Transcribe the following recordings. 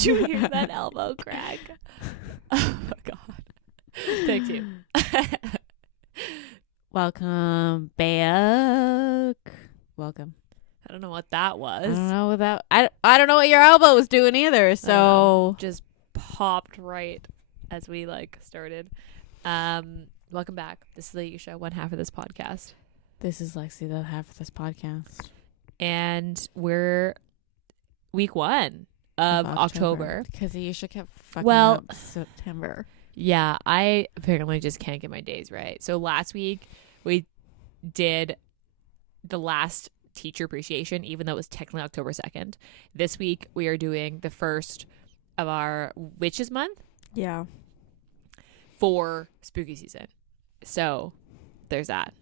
Did you hear that elbow crack? Oh my god. Take two. Welcome back. Welcome. I don't know what that was. I don't know what that. I don't know what your elbow was doing either. So just popped right as we started. Welcome back. This is the show, one half of this podcast. This is Lexi, the half of this podcast. And we're week 1 of October. Because Aisha kept fucking up September. Yeah, I apparently just can't get my days right. So last week we did the last teacher appreciation, even though it was technically October 2nd. This week we are doing the first of our Witches Month. Yeah. For spooky season. So there's that.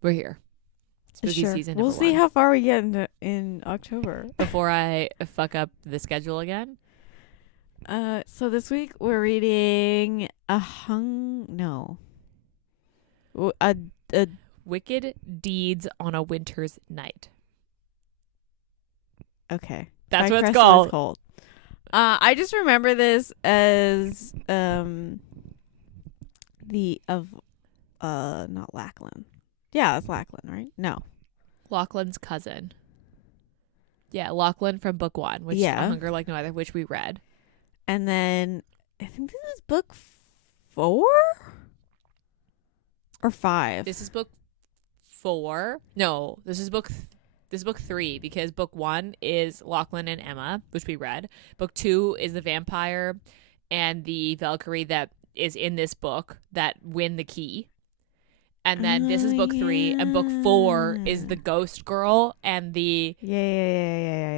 We're here. Spooky season. We'll see how far we get in October. Before I fuck up the schedule again. So this week we're reading Wicked Deeds on a Winter's Night. Okay. That's what it's Kresley called. Cole. I just remember this as not Lachlan. Yeah, it's Lachlan, right? No. Lachlan's cousin. Yeah, Lachlan from book 1, which is A Hunger Like No Other, which we read. And then I think this is book 4 or 5. This is book 4. No, this is book 3, because book 1 is Lachlan and Emma, which we read. Book 2 is the vampire and the Valkyrie that is in this book that win the key. And then this is book 3, and book 4 is the ghost girl and the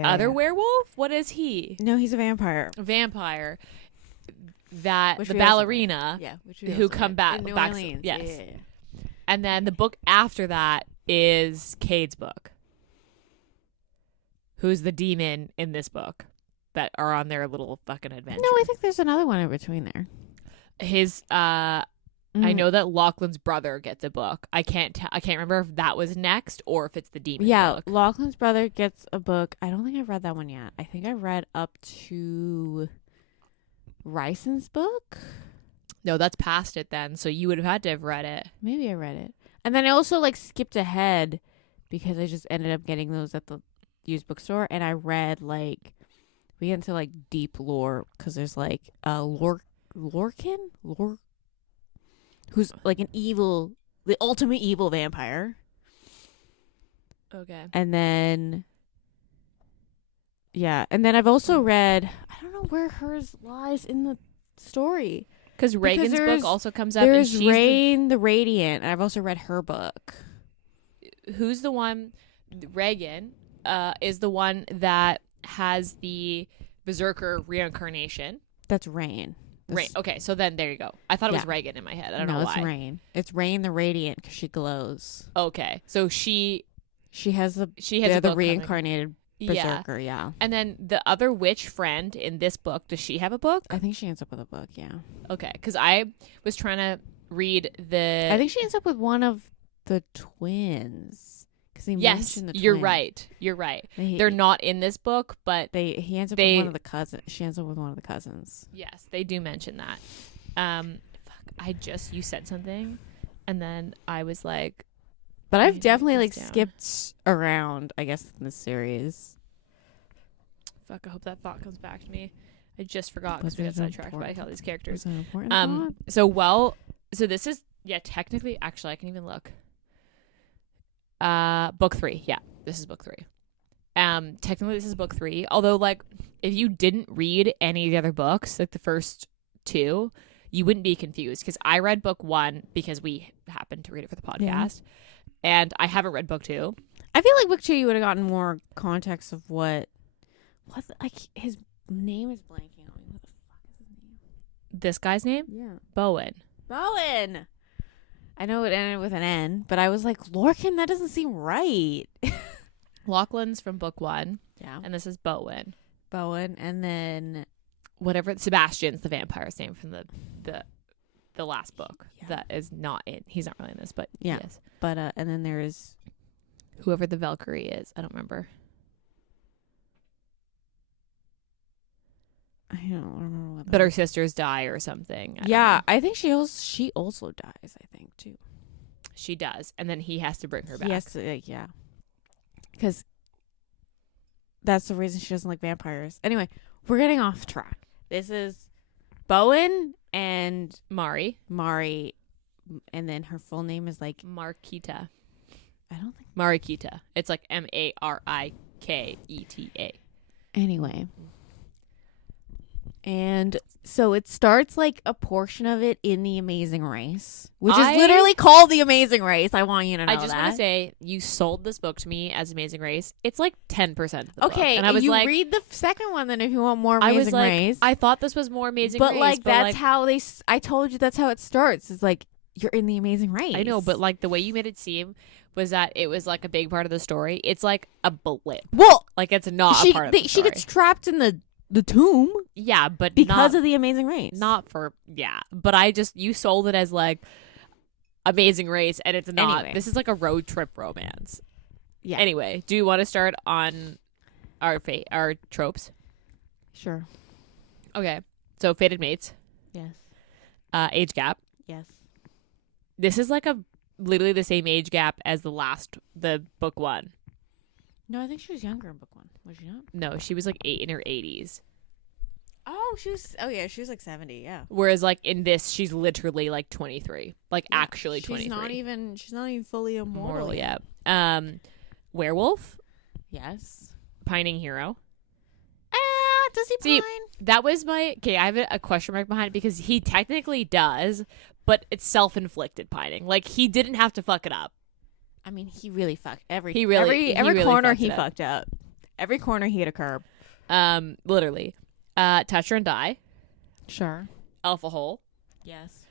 other werewolf. What is he? No, he's a vampire. A vampire. That Which the ballerina, who come back. New back Orleans. yes. Yeah. And then the book after that is Cade's book. Who's the demon in this book that are on their little fucking adventure. No, I think there's another one in between there. His I know that Lachlan's brother gets a book. I can't remember if that was next or if it's the demon book. Lachlan's brother gets a book. I don't think I've read that one yet. I think I read up to Ryson's book. No, that's past it then. So you would have had to have read it. Maybe I read it. And then I also skipped ahead because I just ended up getting those at the used bookstore, and I read we get into deep lore because there's Lorcan who's the ultimate evil vampire. Okay. And then I've also read, I don't know where hers lies in the story, because Reagan's book also comes up. There's and she's Rain the Radiant, and I've also read her book. Who's the one? Reagan is the one that has the berserker reincarnation. That's Rain. Rain. Okay, so then there you go. I thought it was Reagan in my head. I don't know why. No, it's Rain. It's Rain the Radiant because she glows. Okay, so she has the reincarnated berserker. Yeah. And then the other witch friend in this book, does she have a book? I think she ends up with a book. Yeah. Okay, because I was trying to read the. I think she ends up with one of the twins. Yes, you're right. You're right. They're not in this book, but he ends up with one of the cousins. She ends up with one of the cousins. Yes, they do mention that. You said something, and then I was like, but I've definitely skipped around, I guess, in this series. Fuck, I hope that thought comes back to me. I just forgot because we got sidetracked by all these characters. So this is technically, actually I can even look. Book 3. Yeah, this is book 3. Technically this is book 3. Although if you didn't read any of the other books, the first 2, you wouldn't be confused, because I read book 1 because we happened to read it for the podcast, and I haven't read book 2. I feel like book 2 you would have gotten more context of what his name is blanking on me. What the fuck is his name? This guy's name? Yeah. Bowen. I know it ended with an N, but I was like, Lorcan, that doesn't seem right. Lachlan's from book 1. Yeah. And this is Bowen. And then whatever, Sebastian's the vampire's name from the last book. That is not in. He's not really in this, but yes. But and then there's whoever the Valkyrie is. I don't remember. don't remember what that But her is. sisters die or something. I don't Yeah, know. I think she also dies, I think, too. She does. And then he has to bring her back. Yes, yeah. Because that's the reason she doesn't like vampires. Anyway, we're getting off track. This is Bowen and Mari. and then her full name is like Marquita. I don't think. Marikita. It's like Mariketa. Anyway. And so it starts like a portion of it in The Amazing Race, which is literally called The Amazing Race. I want you to know that. I just want to say, you sold this book to me as Amazing Race. It's like 10% of the book. Okay, And I was you like, read the second one then if you want more I Amazing was like, Race. I thought this was more Amazing but Race. like but that's how they. I told you that's how it starts. It's like you're in The Amazing Race. I know, but like the way you made it seem was that it was like a big part of the story. It's like a blip. Well, Like it's not a part of the story. she gets trapped in the tomb yeah, but because not, of The Amazing Race. not for but you sold it as like Amazing Race, and it's not. Anyway. This is like a road trip romance. Yeah. Anyway, do you want to start on our tropes? Sure. Okay, so fated mates, Yes. age gap. Yes. This is like literally the same age gap as the book one. No, I think she was younger in book one. Was she not? No, she was like in her 80s. Oh, she was. Oh yeah, she was like 70. Yeah. Whereas like in this, she's literally like 23, like Yeah, actually 23. She's not even fully immortal Mortal yet. Werewolf, Yes. pining hero. Does he See, pine? That was my I have a question mark behind it because he technically does, but it's self-inflicted pining. Like he didn't have to fuck it up. I mean, he really fucked every really corner fucked he it up. fucked up. Every corner he hit a curb. Literally. Touch her and die. Sure. Alpha hole. Yes.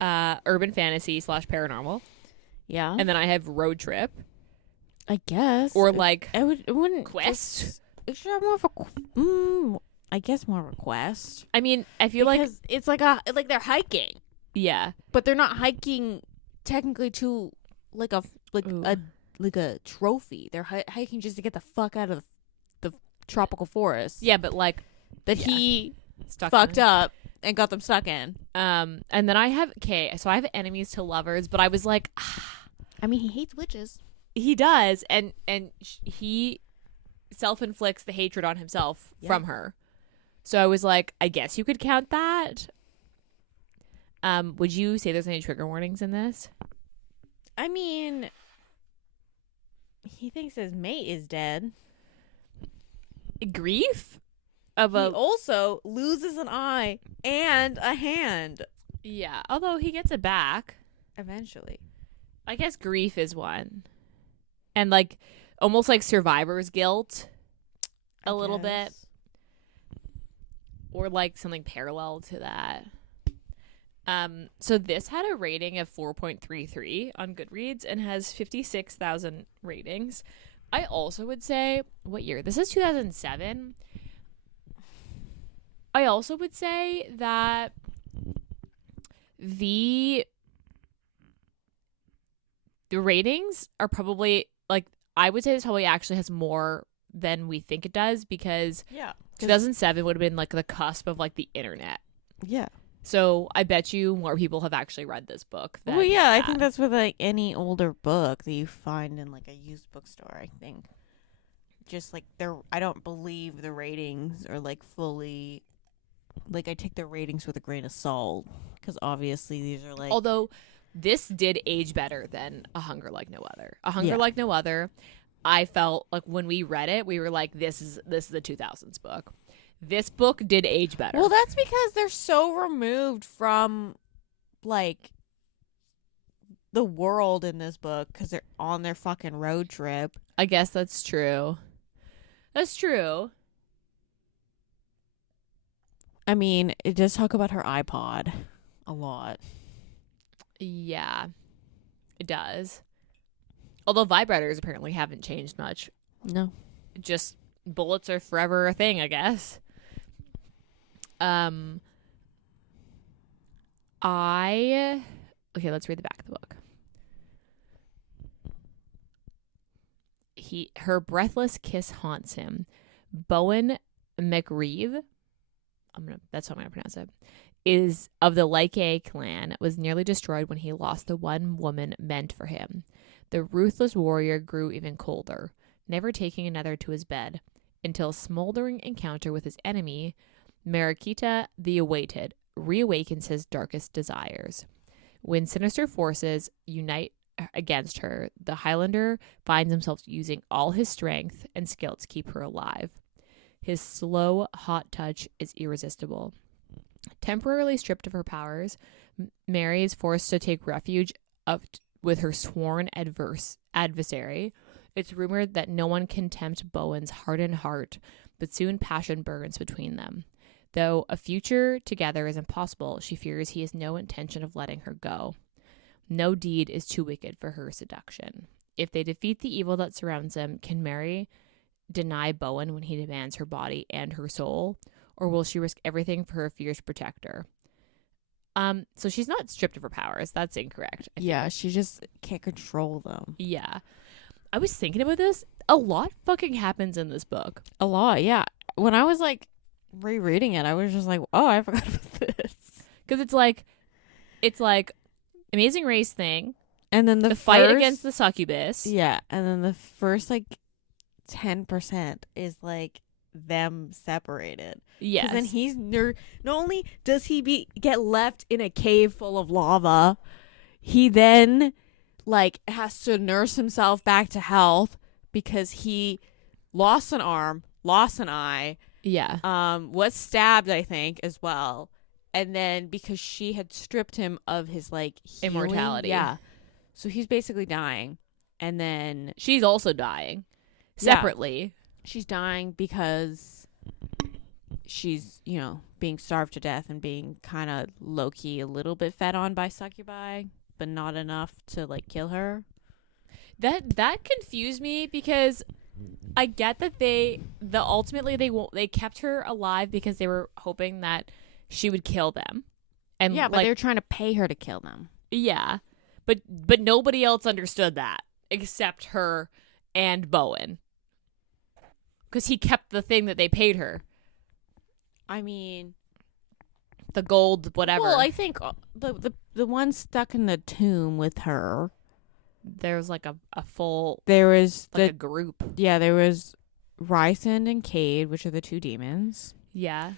Urban fantasy / paranormal. Yeah. And then I have road trip I guess. or like it wouldn't quest. It should have more of I guess more of a quest. I mean, I feel like it's like they're hiking, yeah. but they're not hiking technically to like a trophy. They're hiking just to get the fuck out of the tropical forest. Yeah, but like that he stuck fucked in. up and got them stuck in. And then I have so I have enemies to lovers, but I was like, I mean, he hates witches. he does, and he self-inflicts the hatred on himself from her. So I was like, I guess you could count that. Would you say there's any trigger warnings in this? I mean, he thinks his mate is dead. Grief He also loses an eye and a hand. Yeah, although he gets it back Eventually. I guess grief is one, and like almost like survivor's guilt a little bit, or like something parallel to that. So this had a rating of 4.33 on Goodreads and has 56,000 ratings. I also would say, what year? This is 2007. I also would say that the ratings are probably like, I would say this probably actually has more than we think it does, because 2007 would have been like the cusp of like the internet. Yeah. So I bet you more people have actually read this book. Than Well, yeah, I that. think that's with like any older book that you find in like a used bookstore. I think just like I don't believe the ratings are like fully. Like I take the ratings with a grain of salt, because obviously these are like. Although this did age better than A Hunger Like No Other. A Hunger Yeah. Like No Other, I felt like when we read it, we were like, this is a 2000s book. This book did age better. Well, that's because they're so removed from like the world in this book, because they're on their fucking road trip. I guess that's true. That's true. I mean, it does talk about her iPod a lot. Yeah, it does. Although vibrators apparently haven't changed much. No. Just bullets are forever a thing, I guess. Okay, let's read the back of the book. Her breathless kiss haunts him. Bowen McReeve. That's how I'm gonna pronounce it. Is of the Lycae clan was nearly destroyed when he lost the one woman meant for him. The ruthless warrior grew even colder, never taking another to his bed, until a smoldering encounter with his enemy, Marikita the Awaited, reawakens his darkest desires. When sinister forces unite against her, the Highlander finds himself using all his strength and skill to keep her alive. His slow, hot touch is irresistible. Temporarily stripped of her powers, Mary is forced to take refuge with her sworn adversary. It's rumored that no one can tempt Bowen's hardened heart, but soon passion burns between them. Though a future together is impossible, she fears he has no intention of letting her go. No deed is too wicked for her seduction. If they defeat the evil that surrounds them, can Mary deny Bowen when he demands her body and her soul? Or will she risk everything for her fierce protector? So she's not stripped of her powers. That's incorrect. Yeah, she just can't control them. Yeah. I was thinking about this. A lot fucking happens in this book. A lot, yeah. When I was like rereading it, I was just like, oh, I forgot about this. Because it's like Amazing Race thing. And then the fight against the succubus. Yeah, and then the first like 10% is like them separated. Yes. Because then he's not only does he get left in a cave full of lava, he then like has to nurse himself back to health because he lost an arm, lost an eye. Yeah. Was stabbed, I think, as well. And then because she had stripped him of his like healing, immortality. Yeah. So he's basically dying. And then she's also dying separately. Yeah. She's dying because she's, being starved to death and being kind of low-key a little bit fed on by succubi, but not enough to like kill her. That confused me because I get that ultimately they kept her alive because they were hoping that she would kill them. And yeah, but they're trying to pay her to kill them. Yeah. But nobody else understood that except her and Bowen. Because he kept the thing that they paid her. I mean, the gold, whatever. Well, I think the one stuck in the tomb with her. There was like a full. There was like a group. Yeah, there was Rysand and Cade, which are the two demons. Yeah.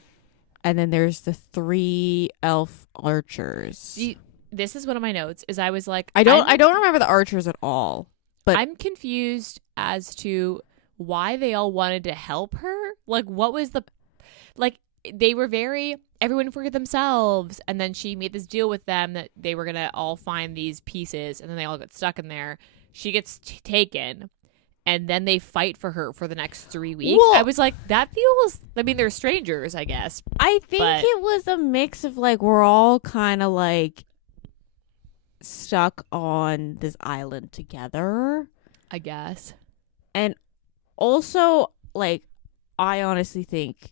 And then there's the 3 elf archers. See, this is one of my notes. Is I was like, I don't remember the archers at all. But I'm confused as to why they all wanted to help her. Like, what was they were everyone for themselves, and then she made this deal with them that they were gonna all find these pieces, and then they all get stuck in there. She gets taken, and then they fight for her for the next 3 weeks. Well, I was like, that feels. I mean, they're strangers, I guess. I think it was a mix of like we're all kind of like stuck on this island together, I guess. And also, like, I honestly think,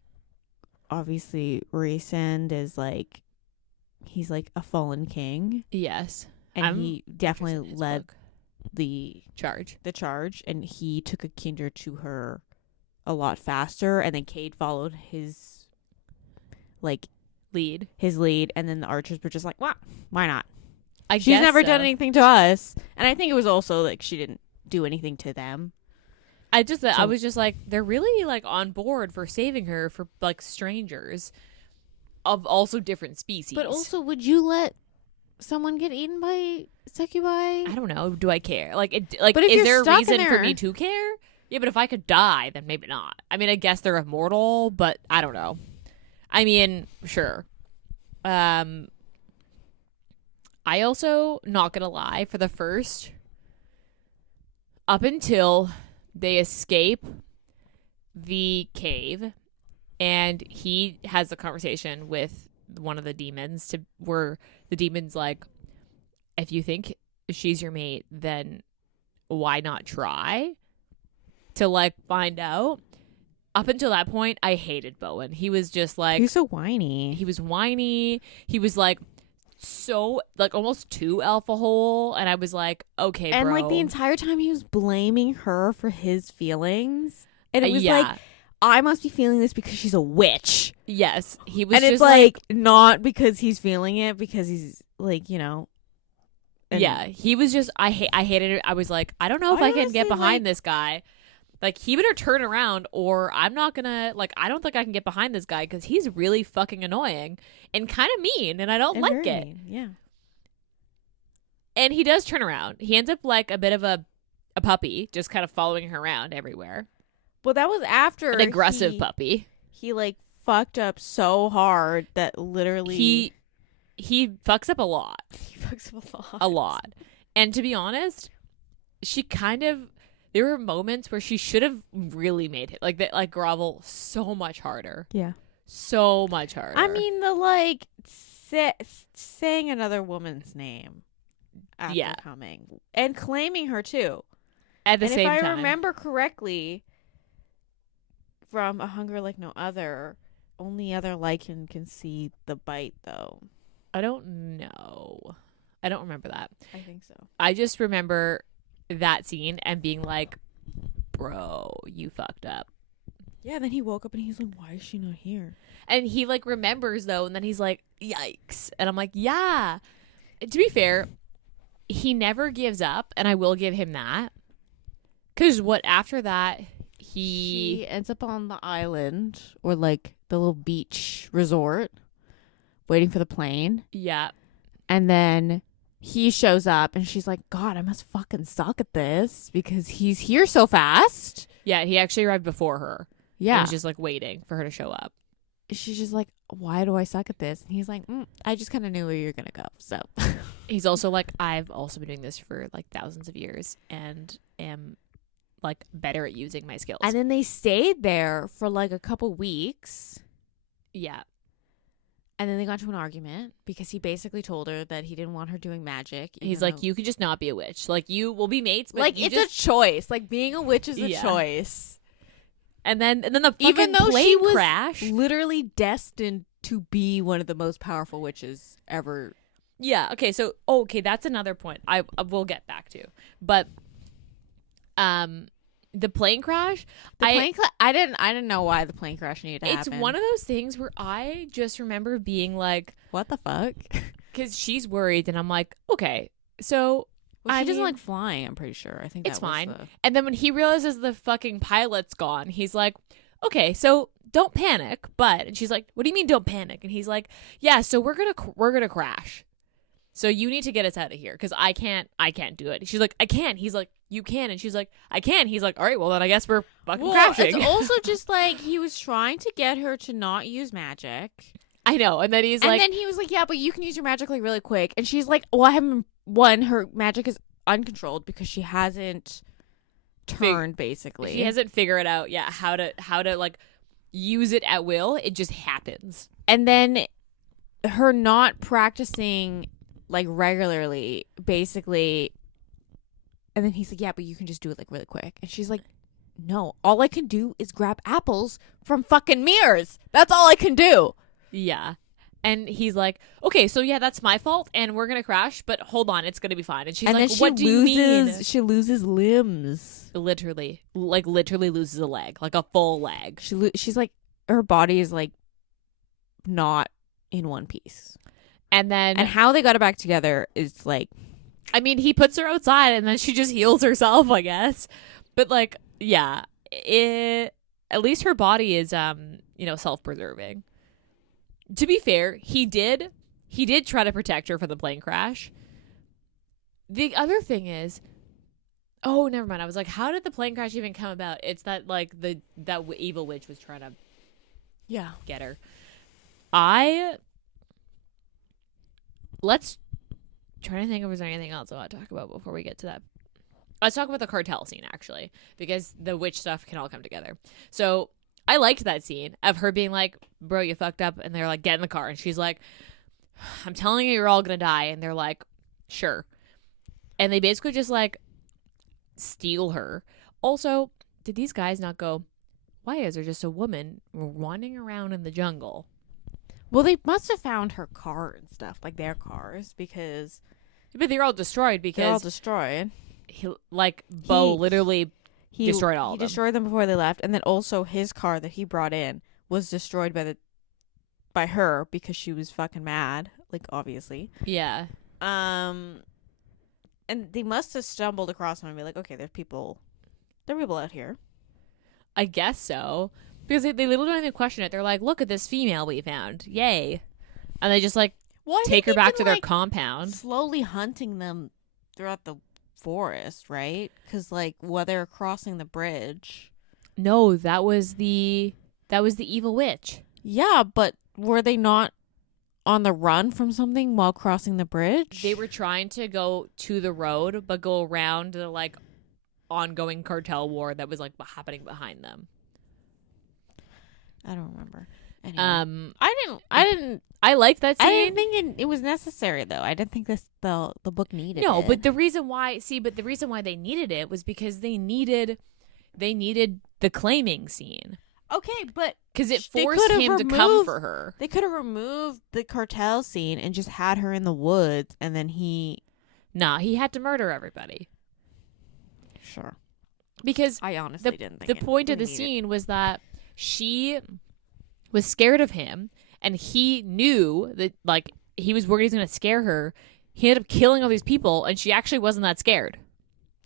obviously, Rysand is like, he's like a fallen king. Yes. And he definitely led book. the charge. And he took a kindred to her a lot faster. And then Cade followed his, like, lead. And then the archers were just like, wow, why not? She's never done anything to us. And I think it was also, like, she didn't do anything to them. I was just like, they're really like on board for saving her for like strangers of also different species. But also, would you let someone get eaten by succubi? I don't know. Do I care? But is there a reason for me to care? Yeah, but if I could die, then maybe not. I mean, I guess they're immortal, but I don't know. I mean, sure. I also, not gonna lie, for the first up until they escape the cave, and he has a conversation with one of the demons where the demon's like, if you think she's your mate, then why not try to like find out? Up until that point, I hated Bowen. He was just like, he's so whiny. He was whiny. He was like so like almost too alpha hole, and I was like, okay, bro. And like the entire time he was blaming her for his feelings, and it was like, I must be feeling this because she's a witch. Yes, he was And just it's like not because he's feeling it, because he's like, you know. Yeah, he was just I hated it. I was like, I don't know if I can get behind this guy. Like, he better turn around or I'm not gonna, like, I don't think I can get behind this guy because he's really fucking annoying and kind of mean and I don't like it. Mean. Yeah. And he does turn around. He ends up like a bit of a puppy, just kind of following her around everywhere. Well, that was after An aggressive puppy. He like fucked up so hard that literally he fucks up a lot. He fucks up a lot. A lot. And to be honest, she kind of, there were moments where she should have really made it like that, like grovel so much harder. Yeah. So much harder. I mean, the like saying another woman's name after coming and claiming her too. At the same time. If I remember correctly, from A Hunger Like No Other, only other lichen can see the bite, though. I don't know. I don't remember that. I think so. I just remember that scene and being like, bro, you fucked up. Yeah, then he woke up and he's like, why is she not here? And he like remembers though, and then he's like, yikes. And I'm like, yeah. And to be fair, he never gives up, and I will give him that. Because what after that, he ends up on the island or like the little beach resort waiting for the plane. Yeah. And then he shows up and she's like, God, I must fucking suck at this because he's here so fast. Yeah, he actually arrived before her. Yeah. And was just like waiting for her to show up. She's just like, why do I suck at this? And he's like, I just kind of knew where you're going to go. So he's also like, I've also been doing this for like thousands of years and am like better at using my skills. And then they stayed there for like a couple weeks. Yeah. And then they got into an argument because he basically told her that he didn't want her doing magic. He's like, you could just not be a witch. Like, you will be mates, but like, it's just a choice. Like, being a witch is a choice. And then the fucking even though plane she was crash, literally destined to be one of the most powerful witches ever. Yeah. Okay. So, that's another point I will get back to. But, the plane crash. I didn't know why the plane crash needed to happen. It's one of those things where I just remember being like, "What the fuck?" Because she's worried, and I'm like, okay, so she doesn't like flying. I'm pretty sure. I think it's fine. And then when he realizes the fucking pilot's gone, he's like, okay, so don't panic. And she's like, what do you mean don't panic? And he's like, yeah, so we're gonna crash. So you need to get us out of here because I can't do it. She's like, I can't. He's like, you can. And she's like, I can. He's like, all right, well then I guess we're fucking crashing. It's also just like he was trying to get her to not use magic. I know. And then he was like, yeah, but you can use your magic like really quick. And she's like, well, her magic is uncontrolled because she hasn't turned basically. She hasn't figured out how to like use it at will. It just happens. And then her not practicing like regularly, basically. And then he's like, yeah, but you can just do it like really quick. And she's like, no, all I can do is grab apples from fucking mirrors. That's all I can do. Yeah. And he's like, okay, so yeah, that's my fault and we're going to crash, but hold on, it's going to be fine. And she's like, what do you mean? She loses limbs. Literally loses a leg, like a full leg. She's like, her body is like not in one piece. And how they got it back together is like, I mean, he puts her outside and then she just heals herself, I guess. But like, yeah, at least her body is, self-preserving. To be fair, he did try to protect her from the plane crash. The other thing is, oh, never mind. I was like, how did the plane crash even come about? It's that like that evil witch was trying to, get her. Let's try to think if there's anything else I want to talk about before we get to that. Let's talk about the cartel scene actually, because the witch stuff can all come together. So I liked that scene of her being like, bro, you fucked up. And they're like, get in the car. And she's like, I'm telling you, you're all going to die. And they're like, sure. And they basically just like steal her. Also, did these guys not go, why is there just a woman wandering around in the jungle? Well, they must have found her car and stuff, like their cars, because... But they're all destroyed because... They're all destroyed. Bo literally... he destroyed all he of them. destroyed them before they left, and then also his car that he brought in was destroyed by her because she was fucking mad, like obviously. Yeah. And they must have stumbled across him and be like, okay, there are people out here. I guess so. Because they literally don't even question it. They're like, look at this female we found. Yay. And they just like take her back to their compound. Slowly hunting them throughout the forest, right? Because like while they're crossing the bridge. No, that was the evil witch. Yeah, but were they not on the run from something while crossing the bridge? They were trying to go to the road, but go around the like ongoing cartel war that was like happening behind them. I don't remember. Anyway, I liked that scene. I didn't think it was necessary though. I didn't think the book needed it. No, but the reason why they needed it was because they needed the claiming scene. Okay, but because it forced him to come for her. They could have removed the cartel scene and just had her in the woods, and then he had to murder everybody. Sure. Because I honestly didn't think the point of the scene was that she was scared of him, and he knew that like he was worried he was going to scare her. He ended up killing all these people, and she actually wasn't that scared.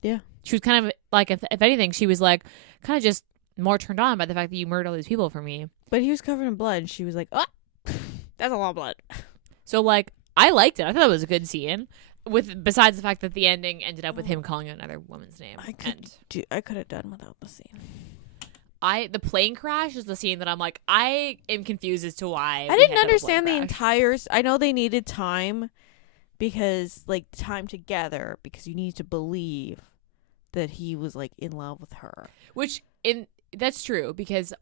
Yeah. She was kind of like, if anything, she was like kind of just more turned on by the fact that you murdered all these people for me. But he was covered in blood, and she was like, oh, that's a lot of blood. So like, I liked it. I thought it was a good scene. Besides the fact that the ending ended up with him calling out another woman's name. I could have done without the scene. The plane crash is the scene that I'm like, I am confused as to why. I didn't understand the entire. I know they needed time because like time together because you need to believe that he was like in love with her. That's true because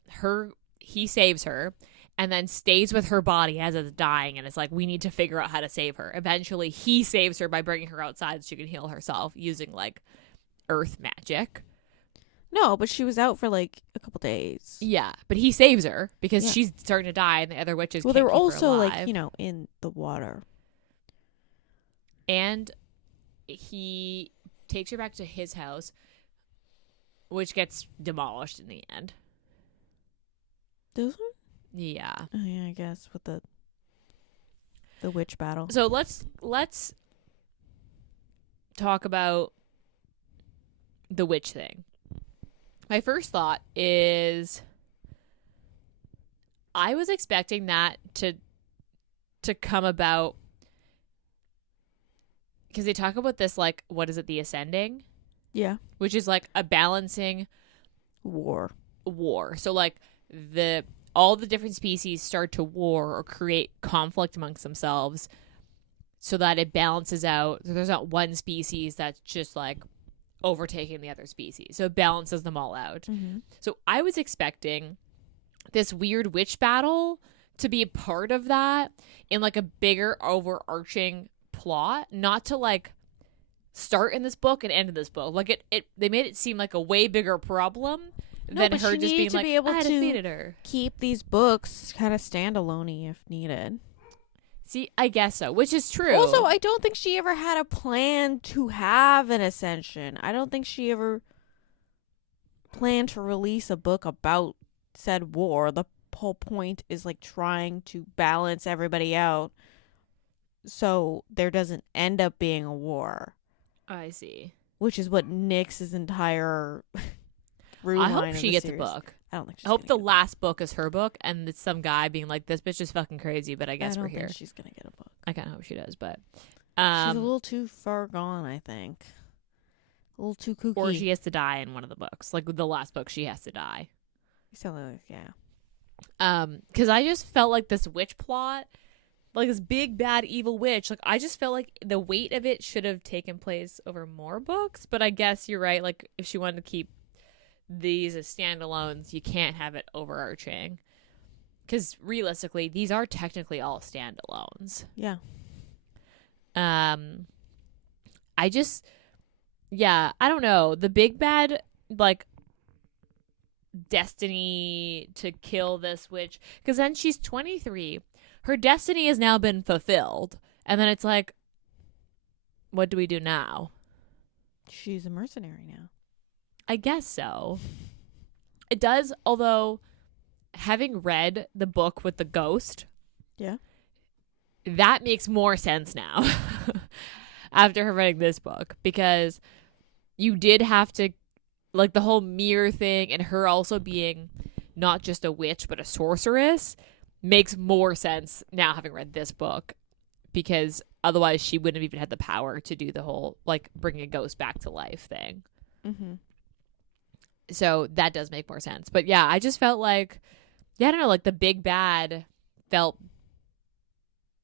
he saves her and then stays with her body as it's dying, and it's like we need to figure out how to save her. Eventually, he saves her by bringing her outside so she can heal herself using like earth magic. No, but she was out for like a couple days. Yeah, but he saves her because she's starting to die, and the other witches. Well, can't they were keep her also alive. like in the water, and he takes her back to his house, which gets demolished in the end. Does it? Yeah. Oh, yeah, I guess with the witch battle. So let's talk about the witch thing. My first thought is I was expecting that to come about because they talk about this like, what is it, the ascending? Yeah. Which is like a balancing war. So like all the different species start to war or create conflict amongst themselves so that it balances out. So there's not one species that's just like overtaking the other species. So it balances them all out. Mm-hmm. So I was expecting this weird witch battle to be a part of that in like a bigger overarching plot, not to like start in this book and end in this book. Like they made it seem like a way bigger problem than her just being like, I defeated her. Keep these books kind of standalone if needed. See, I guess so, which is true. Also, I don't think she ever had a plan to have an ascension. I don't think she ever planned to release a book about said war. The whole point is like trying to balance everybody out so there doesn't end up being a war. I see. Which is what Nyx's entire I hope she gets a book. I don't think she's I hope the last book is her book, and it's some guy being like, "This bitch is fucking crazy," but I guess we're here. I don't think she's gonna get a book. I kind of hope she does, but she's a little too far gone. I think a little too kooky. Or she has to die in one of the books, like the last book. She has to die. Something like yeah. Because I just felt like this witch plot, like this big bad evil witch. Like I just felt like the weight of it should have taken place over more books. But I guess you're right. Like if she wanted to keep these as standalones, you can't have it overarching because realistically these are technically all standalones. Yeah. I don't know, the big bad like destiny to kill this witch, because then she's 23, her destiny has now been fulfilled, and then it's like, what do we do now? She's a mercenary now. I guess so. It does, although having read the book with the ghost, Yeah. that makes more sense now after reading this book, because you did have to, like, the whole mirror thing and her also being not just a witch but a sorceress makes more sense now having read this book, because otherwise she wouldn't have even had the power to do the whole, like, bringing a ghost back to life thing. Mm-hmm. So that does make more sense. But yeah, I just felt like, yeah, I don't know, like the big bad felt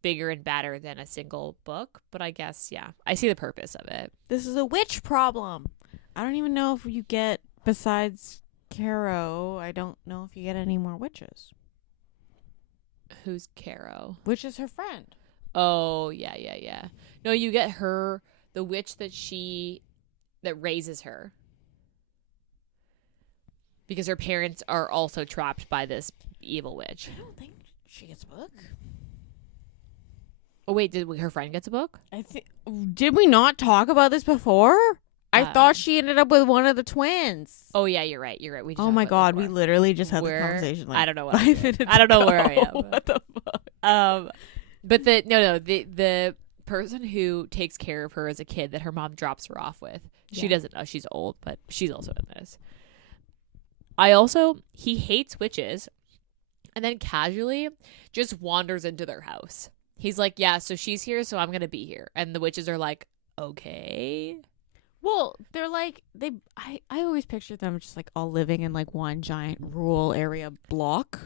bigger and badder than a single book. But I guess, yeah, I see the purpose of it. This is a witch problem. I don't even know if you get, besides Caro, I don't know if you get any more witches. Who's Caro? Which is her friend. Oh, yeah. No, you get her, the witch that raises her. Because her parents are also trapped by this evil witch. I don't think she gets a book. Oh, wait, did her friend gets a book? Did we not talk about this before? I thought she ended up with one of the twins. Oh, yeah, you're right. We Oh my god, we literally just had this conversation like I don't know what 5 minutes I don't know where I ago. am. What the fuck? But the person who takes care of her as a kid that her mom drops her off with, she doesn't know she's old, but she's also in this. He hates witches and then casually just wanders into their house. He's like, yeah, so she's here, so I'm going to be here. And the witches are like, okay. Well, they're like, I always picture them just like all living in like one giant rural area block.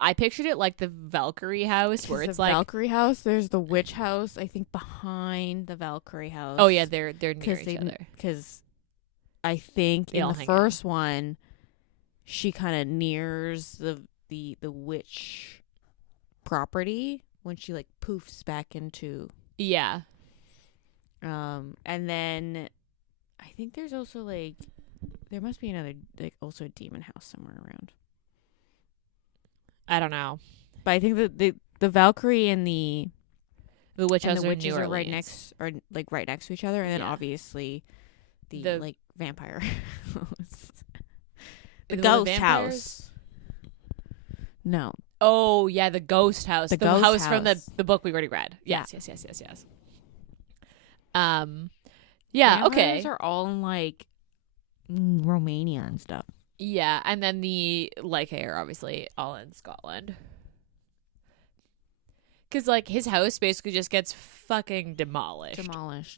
I pictured it like the Valkyrie house, where it's the like Valkyrie house. There's the witch house, I think, behind the Valkyrie house. Oh yeah, they're near each other. Because I think They in all the hang first one, she kind of nears the witch property when she like poofs back into. Yeah. And then I think there's also like there must be another like also a demon house somewhere around. I don't know. But I think that the Valkyrie and the witch and house the witches are are right next to each other, and then Yeah. obviously the like vampire house. The Is it ghost vampires? house. No. Oh yeah, the ghost house. The The ghost house from house. the book we already read. Yeah. Yes. Yeah, Vampires okay. are all in like Romania and stuff. Yeah, and then the Lyca are obviously all in Scotland. Because, like, his house basically just gets fucking demolished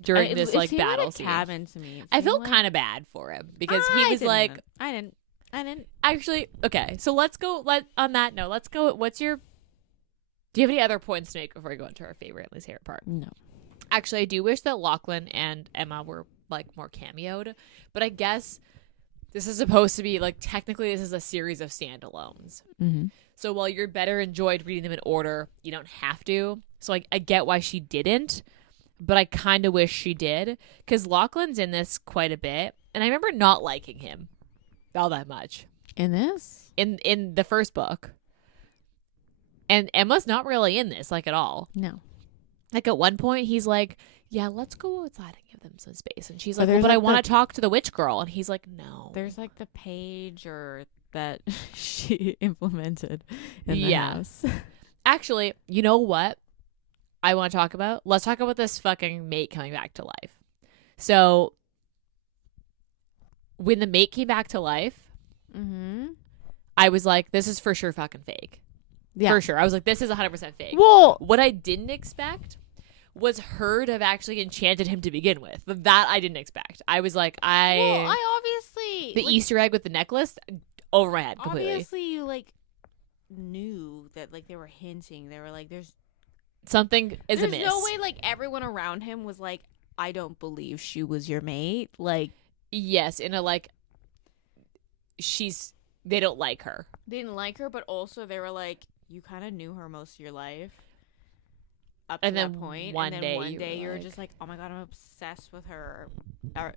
during this, like, battle like a scene. cabin to me. I felt kind of bad for him because he was like, I didn't. actually, okay, so let's go, on that note, let's go, do you have any other points to make before we go into our favorite and least favorite part? No. Actually, I do wish that Lachlan and Emma were, like, more cameoed, but I guess this is supposed to be, like, technically this is a series of standalones. Mm-hmm. So while you're better enjoyed reading them in order, you don't have to. So I get why she didn't, but I kind of wish she did, because Lachlan's in this quite a bit, and I remember not liking him all that much. In this? In the first book. And Emma's not really in this, like, at all. No. Like, at one point, he's like, yeah, let's go outside and give them some space. And she's But like, well, there's, but I like, want to talk to the witch girl. And he's like, no. There's like the page or that she implemented in the Yeah. house. Actually, you know what I want to talk about? Let's talk about this fucking mate coming back to life. So, when the mate came back to life, Mm-hmm. I was like, this is for sure fucking fake. Yeah. For sure. I was like, this is 100% fake. Well, What I didn't expect was her to have actually enchanted him to begin with. That I didn't expect. I was like, I obviously the Easter egg with the necklace, over my head completely. Obviously, you like knew that like they were hinting. They were like, "There's Something is there's amiss. no way." Like everyone around him was like, "I don't believe she was your mate." Like Yes, in a like, they don't like her. they didn't like her, but also they were like, "You kind of knew her most of your life." Up to And then that point, one and day then one you day were you were like- just like, "Oh my god, I'm obsessed with her." Or,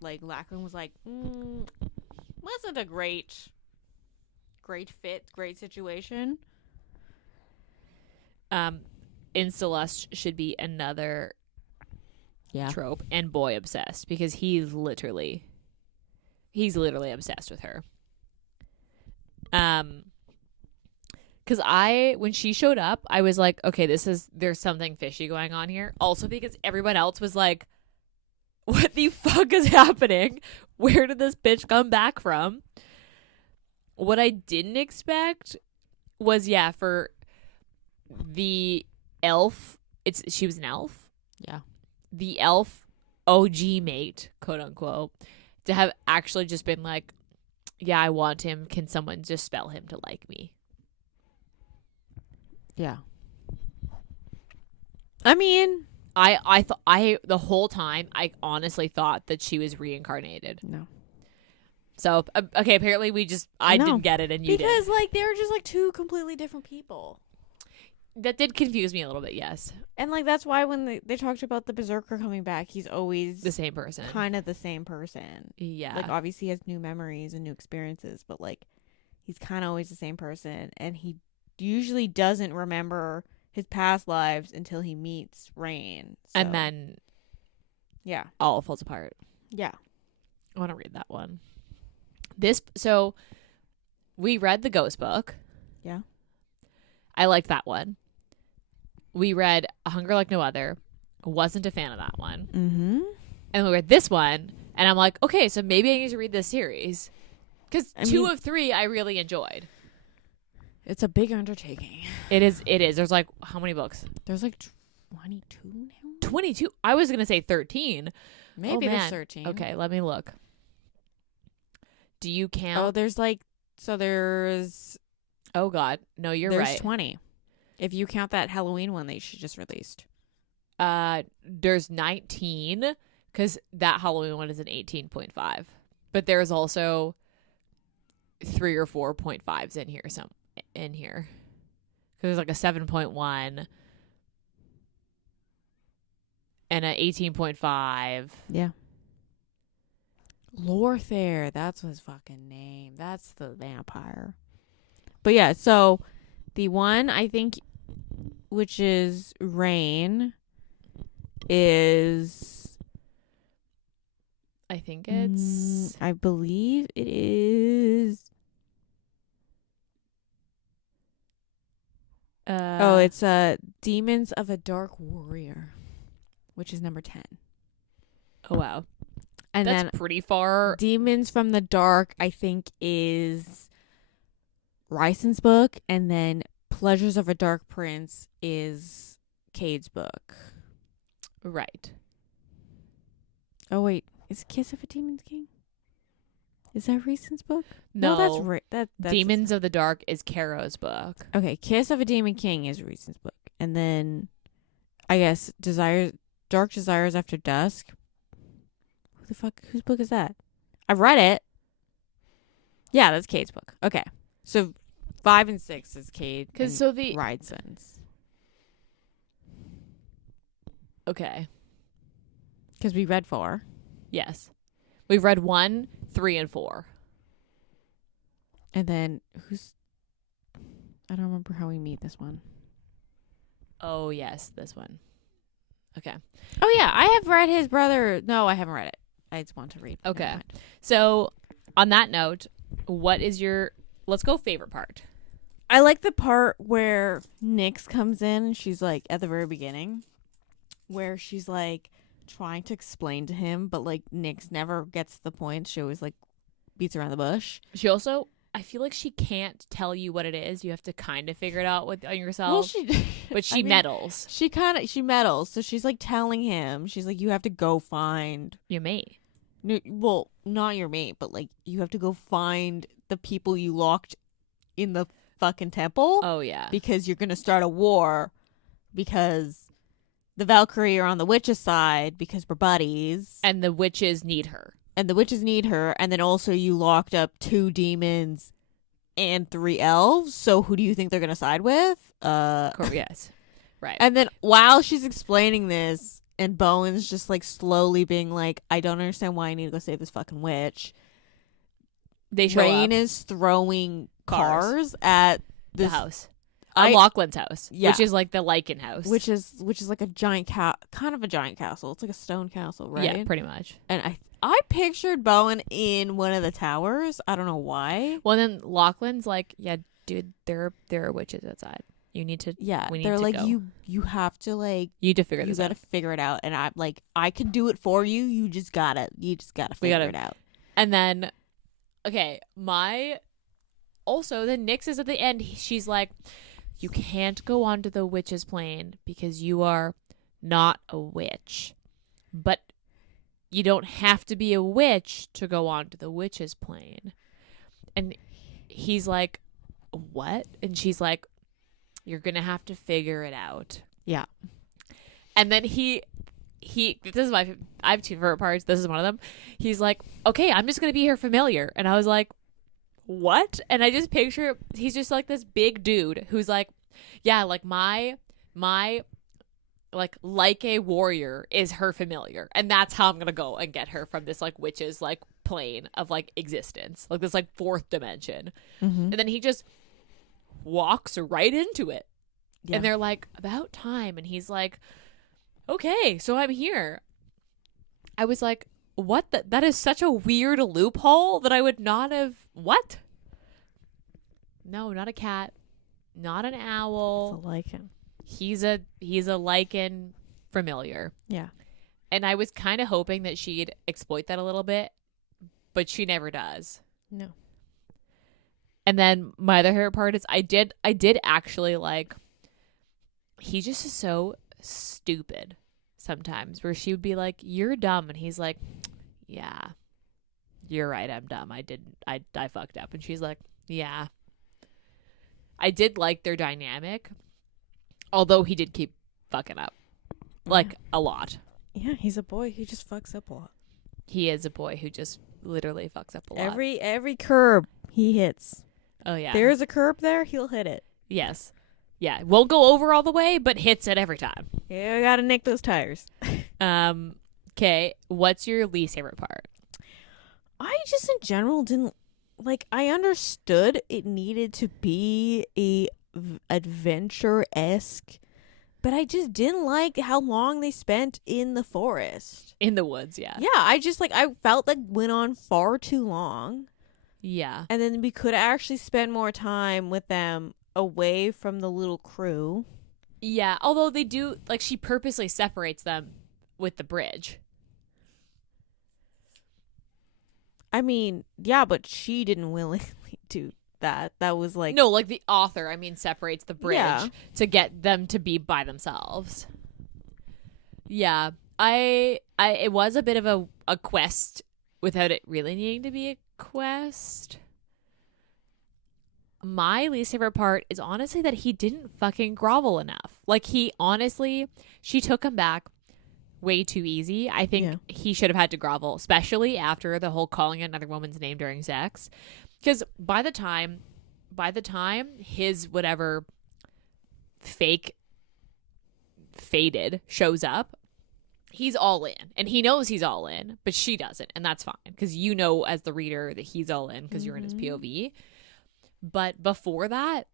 like Lachlan was like, "Wasn't a great fit, great situation." Insta-lust should be another trope, and boy obsessed, because he's literally He's literally obsessed with her. Because when she showed up, I was like, okay, there's something fishy going on here. Also because everyone else was like, what the fuck is happening? Where did this bitch come back from? What I didn't expect was, for the elf, she was an elf? Yeah. The elf OG mate, quote unquote, to have actually just been like, yeah, I want him. Can someone just spell him to like me? Yeah. I mean, I thought the whole time I honestly thought that she was reincarnated. no. So okay, apparently I didn't get it and you did. Because like they were just like two completely different people. That did confuse me a little bit, yes. And like that's why when they talked about the berserker coming back, he's always The same person. kind of the same person. Yeah. Like obviously he has new memories and new experiences, but like he's kind of always the same person, and he usually doesn't remember his past lives until he meets Rain. So, And then yeah. all falls apart. Yeah. I want to read that one. So we read the Ghost book. Yeah. I liked that one. We read A Hunger Like No Other. Wasn't a fan of that one. Mm-hmm. And we read this one, and I'm like, okay, so maybe I need to read this series. Because 2 of 3 I really enjoyed. It's a big undertaking. It is. There's like, how many books? There's like 22 now? 22? I was going to say 13. Maybe Oh, there's man. 13. Okay, let me look. Do you count? Oh, there's Oh, God. No, you're there's right. 20. If you count that Halloween one that she just released. There's 19, because that Halloween one is an 18.5. But there's also 3 or 4.5s in here. Because there's like a 7.1 and an 18.5. Yeah. Lorthair, that's his fucking name. That's the vampire. But yeah, so the one I think, which is Rain, is I think it's I believe it is. It's Demons of a Dark Warrior, which is number 10. Oh wow. And That's then pretty far. Demons from the Dark, I think, is Ryson's book, and then Pleasures of a Dark Prince is Cade's book. Right. Oh wait, is Kiss of a Demon's King? Is that Ryson's book? No, that's right. That's Demons of the Dark is Caro's book. Okay, Kiss of a Demon King is Ryson's book, and then I guess Dark Desires After Dusk. Who the fuck? Whose book is that? I've read it. Yeah, that's Cade's book. Okay, so 5 and 6 is Cade. Because so the Ryson's. Okay. Because we read 4. Yes, we've read 1, 3, and 4. And then I don't remember how we meet this one. Oh yes, this one. Okay. Oh yeah, I have read his brother. No, I haven't read it. I just want to read. Okay. So on that note, what is your let's go favorite part? I like the part where Nyx comes in and she's like at the very beginning, where she's like trying to explain to him, but like Nyx never gets to the point. She always like beats around the bush. She also, I feel like she can't tell you what it is. You have to kind of figure it out on yourself. Well, she but she meddles. She meddles. So she's like telling him, she's like, you have to go find Your mate. no, well, not your mate, but like you have to go find the people you locked in the fucking temple. Oh yeah. Because you're gonna start a war because the Valkyrie are on the witch's side because we're buddies. And the witches need her. And the witches need her, and then also you locked up 2 demons and 3 elves, so who do you think they're gonna side with? Yes. Right. And then while she's explaining this, and Bowen's just like slowly being like, I don't understand why I need to go save this fucking witch. They show Rain up. is throwing cars at The house. Lachlan's house. Yeah. Which is like the Lycan house. which is like a giant kind of a giant castle. It's like a stone castle, right? Yeah, pretty much. And I pictured Bowen in one of the towers. I don't know why. Well, then Lachlan's like, yeah, dude, there are witches outside. You need to. Yeah, we need they're to like go. you have to like You need to figure you this gotta out. figure it out, and I'm like I can do it for you. You just gotta figure it out. And then, okay, then Nyx is at the end. She's like, you can't go onto the witch's plane because you are not a witch, but you don't have to be a witch to go onto the witch's plane. And he's like, what? And she's like, you're gonna have to figure it out. Yeah. And then he this is I have two favorite parts. This is one of them. He's like, okay, I'm just gonna be her familiar. And I was like, what? And I just picture he's just like this big dude who's like, yeah, like my like a warrior is her familiar, and that's how I'm gonna go and get her from this like witch's like plane of like existence, like this like fourth dimension. And then he just walks right into it. And they're like, about time. And he's like, okay, so I'm here. I was like, what? That is such a weird loophole that I would not have. What? No, not a cat, not an owl. It's a lichen. He's a lichen familiar. Yeah. And I was kind of hoping that she'd exploit that a little bit, but she never does. No. And then my other favorite part is I did actually like, he just is so stupid sometimes, where she would be like, you're dumb, and he's like, yeah, you're right, I'm dumb, I fucked up. And she's like, yeah. I did like their dynamic, although he did keep fucking up like a lot. Yeah, he's a boy who just fucks up a lot. He is a boy who just literally fucks up a lot. Every curb he hits. Oh yeah, There's a curb there, he'll hit it. Yes. Yeah, won't go over all the way, but hits it every time. Yeah, I gotta nick those tires. Okay, what's your least favorite part? I just in general didn't like. I understood it needed to be a adventure-esque, but I just didn't like how long they spent in the forest. In the woods, yeah. Yeah, I felt like went on far too long. Yeah. And then we could actually spend more time with them away from the little crew. Yeah, although they do, like, she purposely separates them with the bridge. I mean, yeah, but she didn't willingly do that. That was like... No, like the author, I mean, separates the bridge Yeah. to get them to be by themselves. Yeah. It was a bit of a quest without it really needing to be a quest. My least favorite part is honestly that he didn't fucking grovel enough. Like, she took him back way too easy. I think he should have had to grovel, especially after the whole calling another woman's name during sex. Because by the time his whatever fake faded shows up, he's all in, and he knows he's all in, but she doesn't, and that's fine because you know as the reader that he's all in because you're in his POV. But before that,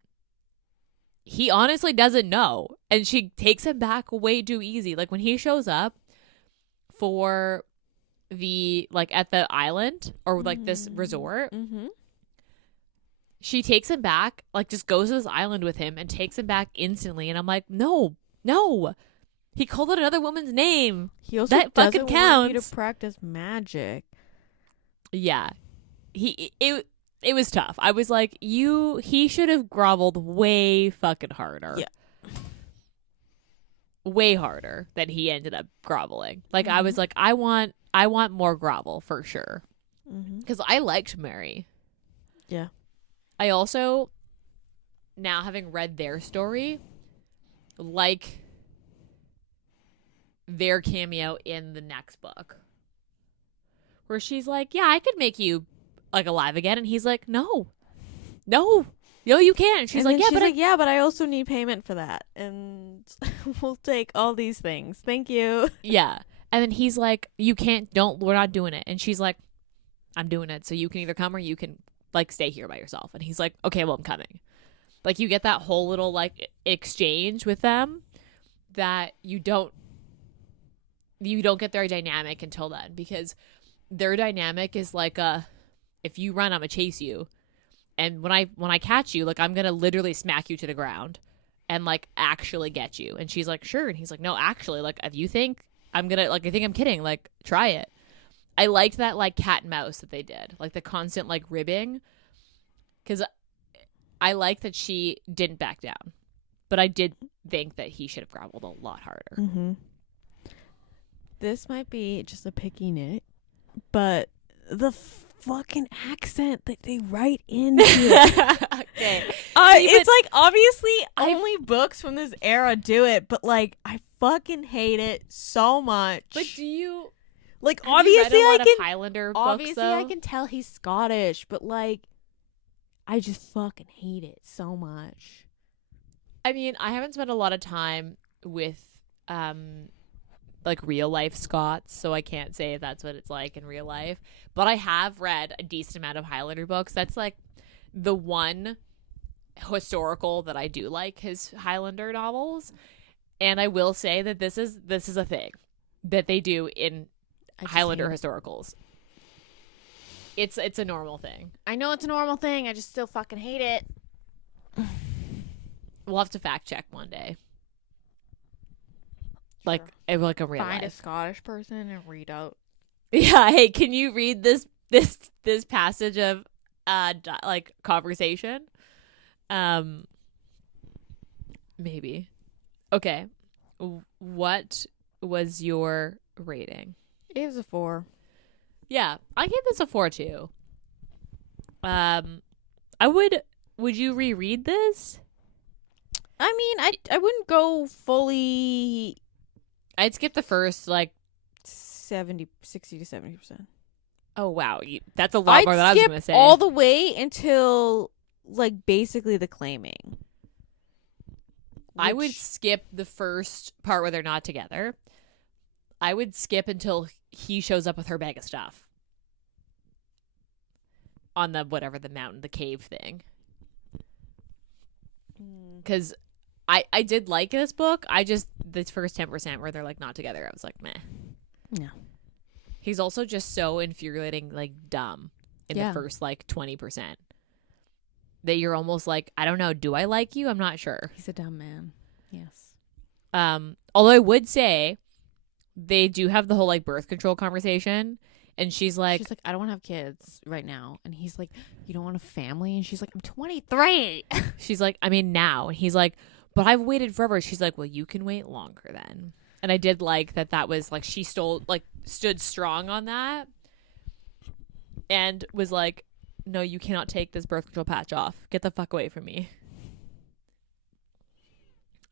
he honestly doesn't know, and she takes him back way too easy. Like when he shows up for the like at the island or like this resort, she takes him back, like just goes to this island with him and takes him back instantly. And I'm like, no, he called out another woman's name. He also that doesn't fucking want you counts. to practice magic. Yeah, it was tough. I was like, he should have groveled way fucking harder. Yeah. Way harder than he ended up groveling. Like I was like, I want more grovel for sure. Because I liked Mary. Yeah. I also, now having read their story, like their cameo in the next book. Where she's like, yeah, I could make you like alive again. And he's like, no, you can't. She's like, yeah, but I also need payment for that. And we'll take all these things. Thank you. Yeah. And then he's like, you can't, we're not doing it. And she's like, I'm doing it. So you can either come or you can like stay here by yourself. And he's like, okay, well, I'm coming. Like you get that whole little like exchange with them that you don't get their dynamic until then, because their dynamic is like if you run, I'm gonna chase you, and when I catch you, like I'm gonna literally smack you to the ground, and like actually get you. And she's like, sure, and he's like, no, actually, like if you think I'm gonna like I think I'm kidding, like try it. I liked that like cat and mouse that they did, like the constant like ribbing, because I like that she didn't back down, but I did think that he should have grappled a lot harder. Mm-hmm. This might be just a picky nit, but the fucking accent that they write into it. Okay. It's like obviously only books from this era do it, but like I fucking hate it so much. But do you like have obviously you read a lot I can of Highlander obviously books, though? I can tell he's Scottish, but like I just fucking hate it so much. I mean, I haven't spent a lot of time with like real life Scots, so I can't say if that's what it's like in real life. But I have read a decent amount of Highlander books. That's like the one historical that I do like, his Highlander novels. And I will say that this is a thing that they do in Highlander historicals. It's a normal thing. I know it's a normal thing. I just still fucking hate it. We'll have to fact check one day. Like a real Find life. a Scottish person and read out. Yeah, hey, can you read this passage of like conversation? Maybe. Okay. What was your rating? It was a 4. Yeah, I gave this a 4 too. Would you reread this? I mean, I wouldn't go fully I'd skip the first, like, 60 to 70%. oh wow, that's a lot more than I was going to say. All the way until like basically the claiming. I would skip the first part where they're not together. I would skip until he shows up with her bag of stuff on the mountain, the cave thing. Because I did like this book. I just, this first 10% where they're like not together, I was like, meh. No. He's also just so infuriating, like dumb in the first like 20%. That you're almost like, I don't know, do I like you? I'm not sure. He's a dumb man. Yes. Although I would say they do have the whole like birth control conversation, and she's like, I don't want to have kids right now. And he's like, you don't want a family? And she's like, I'm 23. she's like, I mean now. And he's like, but I've waited forever. She's like, well, you can wait longer then. And I did like that was like, she stood strong on that and was like, no, you cannot take this birth control patch off. Get the fuck away from me.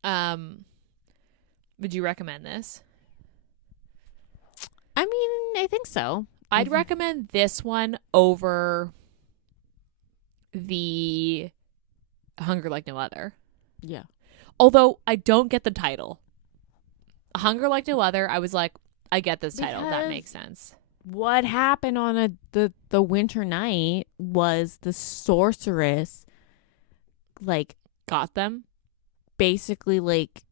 Would you recommend this? I mean, I think so. I'd recommend this one over the Hunger Like No Other. Yeah. Although I don't get the title. Hunger Like No Other, I was like, I get this title. That makes sense. What happened on the winter night was the sorceress like got them, basically like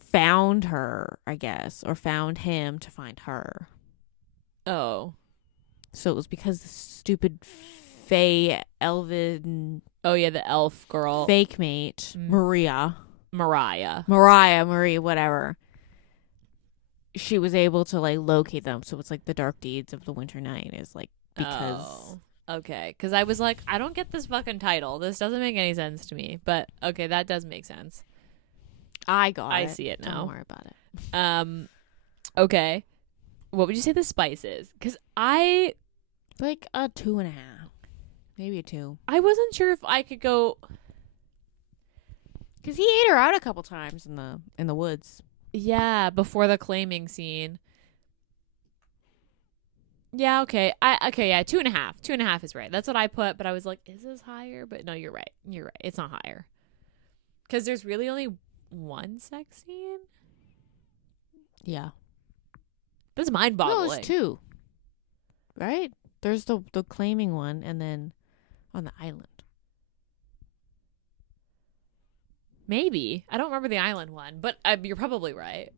found her, I guess, or found him to find her. Oh. So it was because the stupid Fae Elven oh yeah, the elf girl fake mate Mariah, whatever, she was able to like locate them. So it's like the dark deeds of the winter night is like because okay, because I was like, I don't get this fucking title, this doesn't make any sense to me, but okay, that does make sense. I see it now. Don't worry about it. Okay, what would you say the spice is? Because I like a 2.5, maybe a 2. I wasn't sure if I could go, because he ate her out a couple times in the woods. Yeah, before the claiming scene. Yeah, okay. Yeah, 2.5. 2.5 is right. That's what I put, but I was like, is this higher? But no, you're right. You're right. It's not higher. Because there's really only one sex scene? Yeah. That's mind-boggling. No, it's 2. Right? There's the claiming one, and then on the island. Maybe. I don't remember the island one, but you're probably right.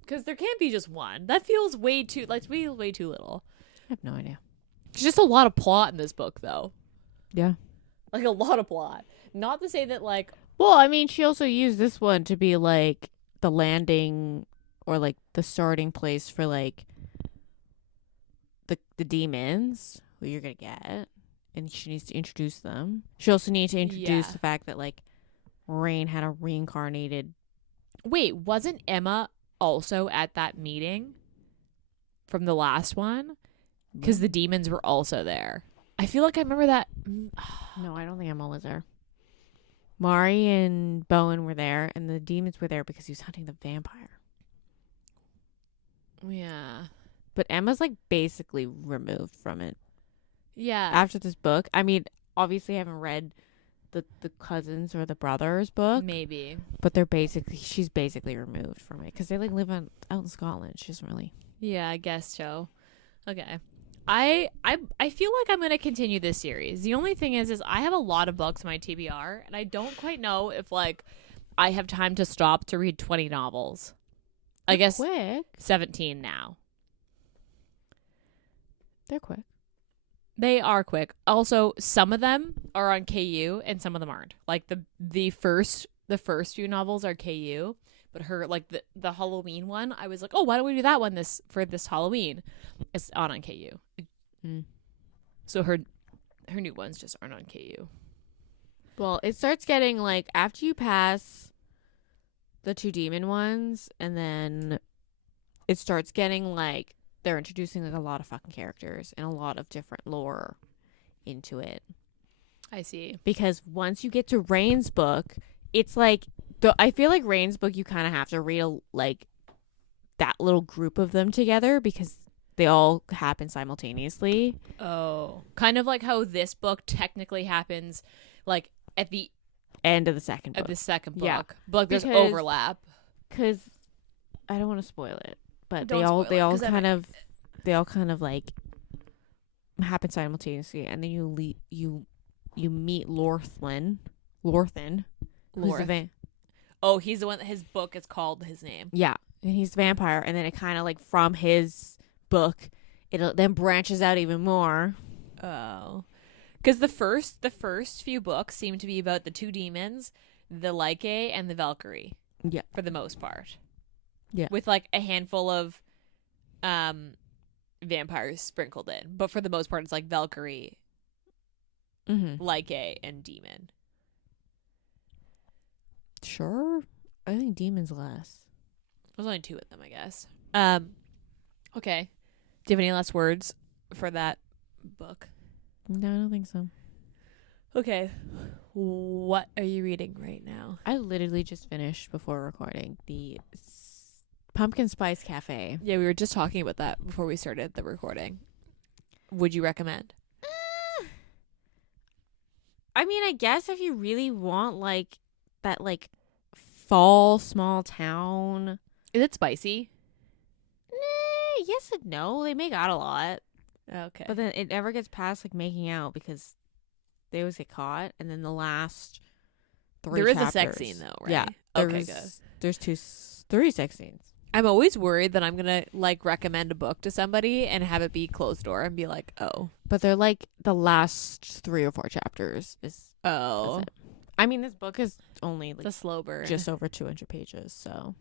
Because there can't be just one. That feels way too, way too little. have no idea. There's just a lot of plot in this book, though. Yeah. Like, a lot of plot. Not to say that, like... Well, I mean, she also used this one to be, like, the landing or, like, the starting place for, like, the demons who you're going to get. And she needs to introduce them. She also needs to introduce the fact that, like, Rain had a reincarnated... Wait, wasn't Emma also at that meeting from the last one? Because the demons were also there. I feel like I remember that. No, I don't think Emma was there. Mari and Bowen were there, and the demons were there because he was hunting the vampire. Yeah. But Emma's, like, basically removed from it. Yeah. After this book. I mean, obviously I haven't read the cousins or the brothers book. Maybe. But she's basically removed from it. Because they, like, live out in Scotland. She doesn't really... Yeah, I guess so. Okay. I feel like I'm going to continue this series. The only thing is I have a lot of books in my TBR, and I don't quite know if, like, I have time to stop to read 20 novels. I guess quick. 17 now. They're quick. They are quick. Also, some of them are on KU and some of them aren't. Like the first few novels are KU, but her, like, the Halloween one, I was like, oh, why don't we do that one for this Halloween? It's on KU. So her new ones just aren't on KU. Well, it starts getting, like, after you pass the 2 demon ones, and then it starts getting, like, they're introducing, like, a lot of fucking characters and a lot of different lore into it. I see. Because once you get to Rain's book, it's like I feel like Rain's book, you kind of have to read like that little group of them together because they all happen simultaneously. Oh, kind of like how this book technically happens, like at the end of the second book. At the second book, yeah. But like, there's overlap. Because I don't want to spoil it, but Don't they all kind of like happen simultaneously, and then you meet Lorthan. Oh, he's the one that his book is called his name. Yeah, and he's a vampire, and then it kind of, like, from his book, it then branches out even more. Oh, because the first few books seem to be about the 2 demons, the Lyke and the Valkyrie. Yeah, for the most part. Yeah, with, like, a handful of vampires sprinkled in, but for the most part, it's like Valkyrie, Lyke, and demon. Sure. I think demon's less. There's only 2 of them, I guess. Okay. Do you have any last words for that book? No, I don't think so. Okay. What are you reading right now? I literally just finished before recording the Pumpkin Spice Cafe. Yeah, we were just talking about that before we started the recording. Would you recommend? I mean, I guess if you really want, like, that, like, fall small town. Is it spicy? Yes and no. They make out a lot. Okay. But then it never gets past, like, making out because they always get caught. And then the last 3 There chapters, is a sex scene, though, right? Yeah. Okay, good. There's 3 sex scenes. I'm always worried that I'm going to, like, recommend a book to somebody and have it be closed door and be like, oh. But they're, like, the last 3 or 4 chapters is... Oh. That's it. I mean, this book is only, like, the slow burn. Just over 200 pages, so...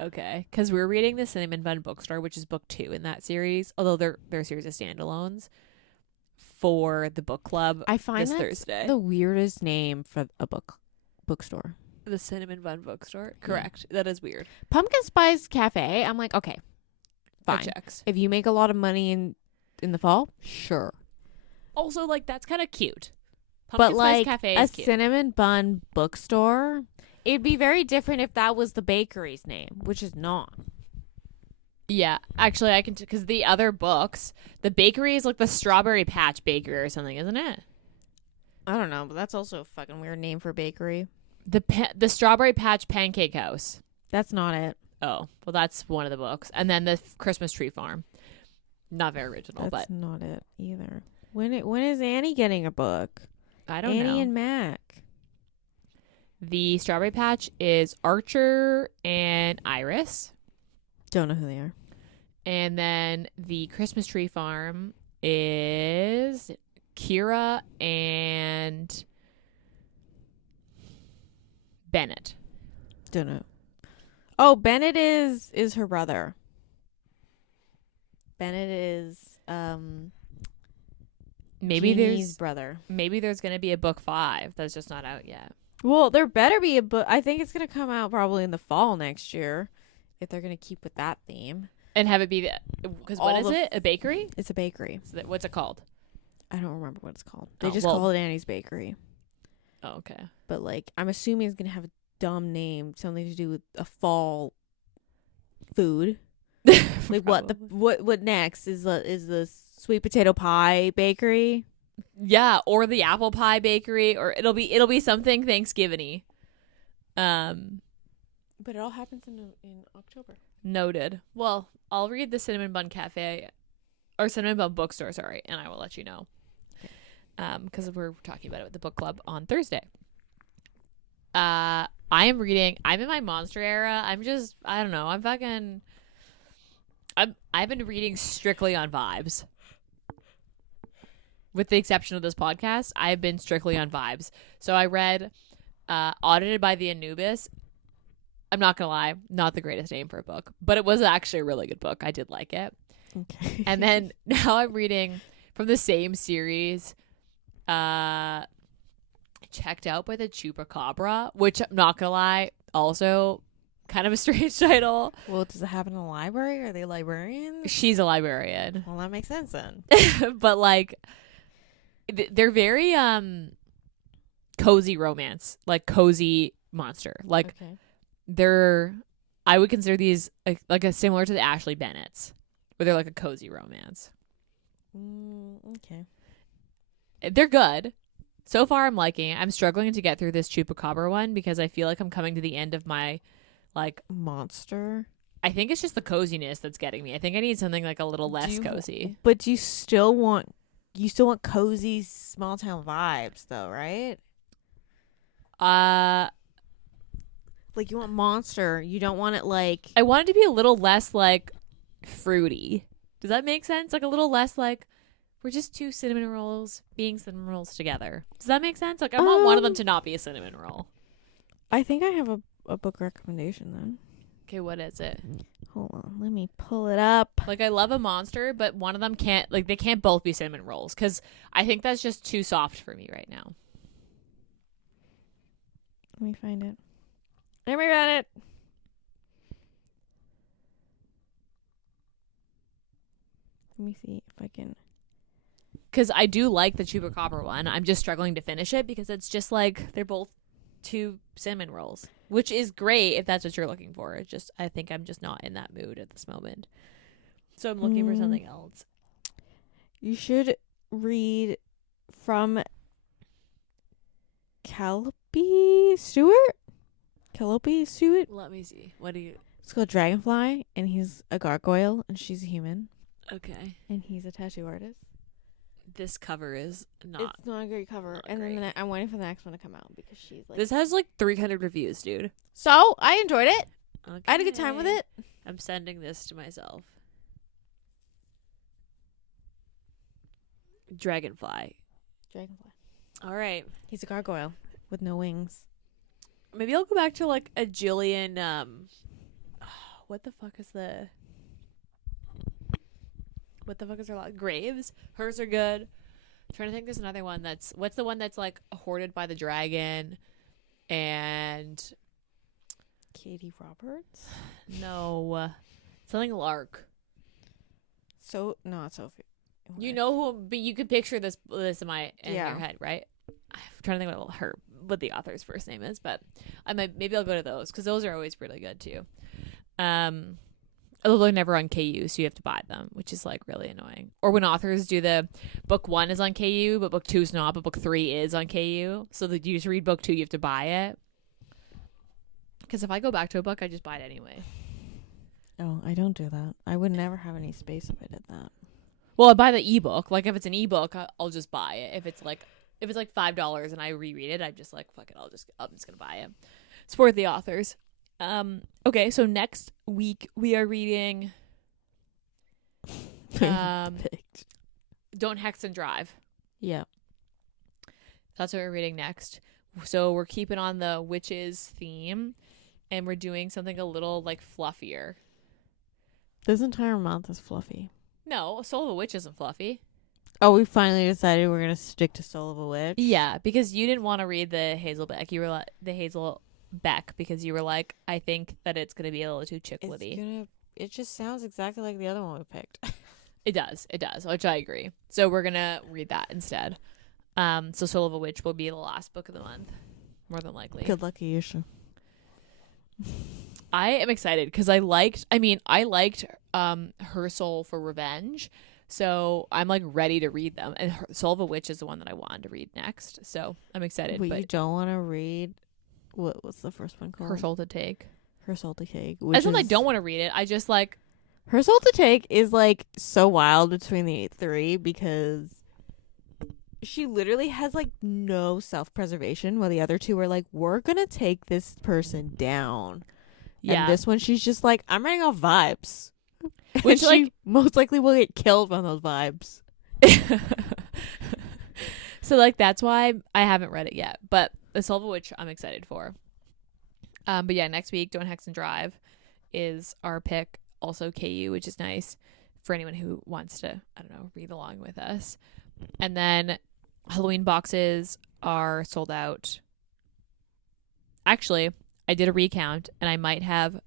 Okay, because we're reading the Cinnamon Bun Bookstore, which is book 2 in that series, although they're a series of standalones for the book club. I find this that's Thursday the weirdest name for a bookstore. The Cinnamon Bun Bookstore, correct? Yeah. That is weird. Pumpkin Spice Cafe. I'm like, okay, fine. That checks. If you make a lot of money in the fall, sure. Also, like, that's kind of cute. Pumpkin But Spice like Cafe a is cute. Cinnamon Bun Bookstore. It'd be very different if that was the bakery's name, which is not. Yeah, actually, I can because the other books, the bakery is like the Strawberry Patch Bakery or something, isn't it? I don't know, but that's also a fucking weird name for a bakery. The Strawberry Patch Pancake House. That's not it. Oh, well, that's one of the books, and then the Christmas Tree Farm. Not very original, That's but not it either. When is Annie getting a book? I don't know. Annie and Mac. The Strawberry Patch is Archer and Iris. Don't know who they are. And then the Christmas Tree Farm is Kira and Bennett. Don't know. Oh, Bennett is her brother. Bennett is Maybe Jeannie's brother. Maybe there's gonna be a book 5 that's just not out yet. Well, there better be a book. I think it's gonna come out probably in the fall next year, if they're gonna keep with that theme. And have it be because what is it? A bakery? It's a bakery. So what's it called? I don't remember what it's called. They just call it Annie's Bakery. Oh, okay. But like, I'm assuming it's gonna have a dumb name, something to do with a fall food. Like what next is the sweet potato pie bakery? Yeah, or the apple pie bakery, or it'll be something Thanksgiving-y. But it all happens in October. Noted. Well, I'll read the Cinnamon Bun Cafe or Cinnamon Bun Bookstore, sorry, and I will let you know. Because we're talking about it with the book club on Thursday. I'm in my monster era. I don't know. I've been reading strictly on vibes. With the exception of this podcast, I've been strictly on vibes. So I read Audited by the Anubis. I'm not going to lie, not the greatest name for a book, but it was actually a really good book. I did like it. Okay. And then now I'm reading from the same series, Checked Out by the Chupacabra, which I'm not going to lie, also kind of a strange title. Well, does it happen in a library? Are they librarians? She's a librarian. Well, that makes sense then. But like they're very cozy romance, like cozy monster. Like I would consider these like a similar to the Ashley Bennett's, where they're like a cozy romance. Okay. They're good. So far I'm liking it. I'm struggling to get through this Chupacabra one because I feel like I'm coming to the end of my like monster. I think it's just the coziness that's getting me. I think I need something like a little less cozy. But you still want cozy small town vibes though, right? Like you want monster. You don't want it like I want it to be a little less like fruity. Does that make sense? Like a little less like we're just two cinnamon rolls being cinnamon rolls together. Does that make sense? Like I want one of them to not be a cinnamon roll. I think I have a book recommendation then. Okay, what is it? Hold on, let me pull it up. Like I love a monster, but one of them can't like they can't both be cinnamon rolls because I think that's just too soft for me right now. Let me find it. Let me read it. Let me see if I can. Because I do like the Chupacabra one. I'm just struggling to finish it because it's just like they're both two cinnamon rolls, which is great if that's what you're looking for. It's just I think I'm just not in that mood at this moment, so I'm looking for something else. You should read from Calliope Stewart. Let me see. What do you? It's called Dragonfly, and he's a gargoyle, and she's a human, Okay. and he's a tattoo artist. This cover is not. It's not a great cover, and great. then I'm waiting for the next one to come out because she's like. This has like 300 reviews, dude. So I enjoyed it. Okay. I had a good time with it. I'm sending this to myself. Dragonfly. All right. He's a gargoyle with no wings. Maybe I'll go back to like a Jillian. What the fuck is her lot? Graves. Hers are good. I'm trying to think. There's another one what's the one that's like hoarded by the dragon, and Katie Roberts. No, something Lark. So not Sophie. You know who? But you could picture this in your head, right? I'm trying to think what the author's first name is, but maybe I'll go to those because those are always really good too. Although they're never on KU, so you have to buy them, which is like really annoying. Or when authors do the book 1 is on KU, but book 2 is not, but book 3 is on KU, so that you just read book 2, you have to buy it. Because if I go back to a book, I just buy it anyway. Oh, I don't do that. I would never have any space if I did that. Well, I buy the ebook. Like if it's an ebook, I'll just buy it. If it's like $5 and I reread it, I'm just like fuck it. I'm just gonna buy it. Support the authors. Okay, so next week we are reading Picked. Don't Hex and Drive. Yeah. That's what we're reading next. So we're keeping on the witches theme, and we're doing something a little like fluffier. This entire month is fluffy. No, Soul of a Witch isn't fluffy. Oh, we finally decided we're gonna stick to Soul of a Witch. Yeah, because you didn't want to read the Hazel Beck. You were the Hazel Beck because you were like, I think that it's gonna be a little too chiclety. It just sounds exactly like the other one we picked. It does, which I agree. So we're gonna read that instead. So Soul of a Witch will be the last book of the month, more than likely. Good luck, Ayesha. I am excited because I liked Her Soul for Revenge. So I'm like ready to read them. And Soul of a Witch is the one that I wanted to read next. So I'm excited. But but you don't want to read what's the first one called? Her Soul to Take. Her Soul to Take. It's not I don't want to read it. I just like Her Soul to Take is like so wild between the three because she literally has like no self-preservation while the other two are like, we're gonna take this person down. Yeah. And this one she's just like, I'm running off vibes. Which and she most likely will get killed on those vibes. So like that's why I haven't read it yet. But the Soul of a Witch I'm excited for. But yeah, next week Don't Hex and Drive is our pick. Also KU, which is nice for anyone who wants to, I don't know, read along with us. And then Halloween boxes are sold out. Actually, I did a recount and I might have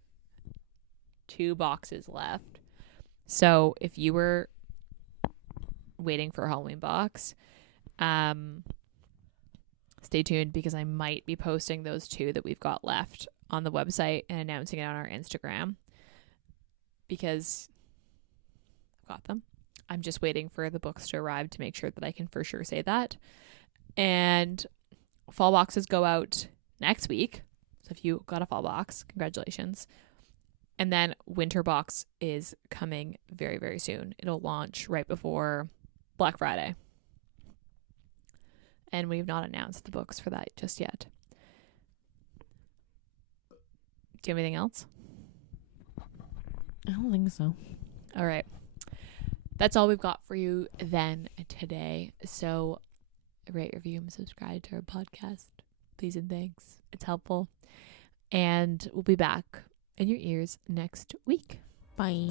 2 boxes left. So if you were waiting for a Halloween box, stay tuned because I might be posting those 2 that we've got left on the website and announcing it on our Instagram because I've got them. I'm just waiting for the books to arrive to make sure that I can for sure say that. And fall boxes go out next week. So if you got a fall box, congratulations. And then winter box is coming very, very soon. It'll launch right before Black Friday. And we've not announced the books for that just yet. Do you have anything else? I don't think so. All right. That's all we've got for you then today. So rate, review, and subscribe to our podcast. Please and thanks. It's helpful. And we'll be back in your ears next week. Bye.